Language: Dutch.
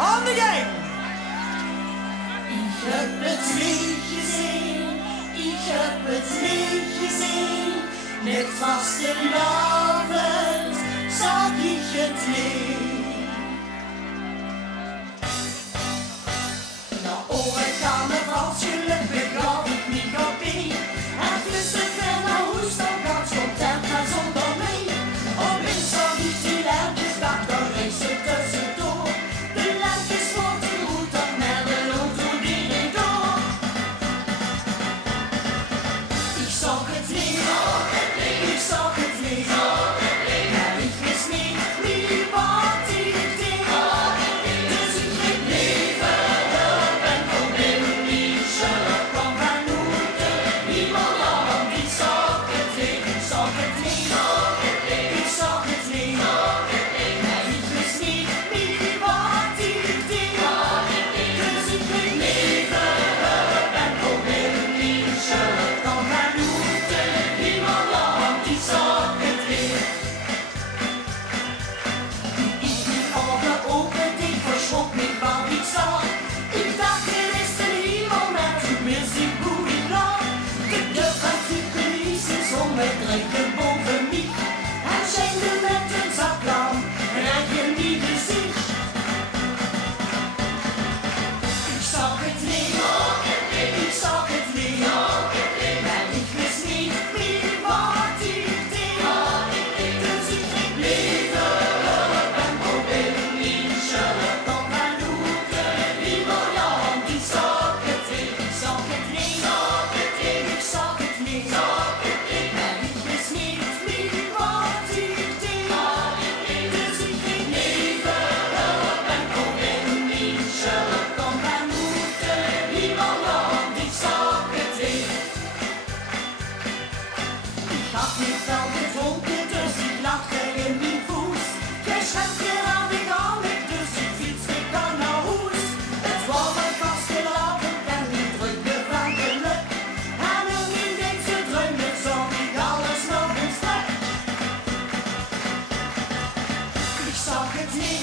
On the game! Ik heb het niet gezien, ik heb het niet gezien. Net vastelavond zag ik het niet. Na oren carnavalsgeluk begaf ik me op één. En tussen ver naar hoes nog ganz content en zonder mee. Opeens zag ik die lampjes dag, dan reed ze tussendoor. De lampjes voor de route met een auto die niet door. Ik zag het niet, ik zag het niet. En ik wist niet meer wat ik deed. Dus ik ging leven op en probeerde niet. Zelf kwam van hoede, niemand want ik zag het niet. Ik zag het niet, ik zag het niet. En ik wist niet meer wat ik deed. Dus ik ging leven op en probeerde niet. Zelf kwam van hoede, niemand want ik zag het niet. Ik liep ogen open, ik verschrok me wat ik zag. Ik dacht, er is een hemel met toen wist ik hoe ik lag. De particuliers is om met drinken boven mij. Hij schijnde met een zaklamp en hij ging niet gezicht. Ik zag het niet, ik zag het niet. En ik wist niet meer wat ik deed. Dus ik ging leven op en probeerde niet. Zelf op mijn hoede, niemand want ik zag het niet. Ik zag het niet, ik zag het niet. En ik wist niet meer wat ik deed. Dus ik ging leven op en probeerde niet. Zelf op mijn hoede, niemand want ik zag het niet. Ik had niet wel gedronken, dus ik lag tegen mijn voet. Geen schepje had ik al niet, dus ik fietste dan naar huis. Het was een vastelavond en ik drukte van geluk. En in mijn deze dromen zag ik alles nog eens terug. Ik zag het niet,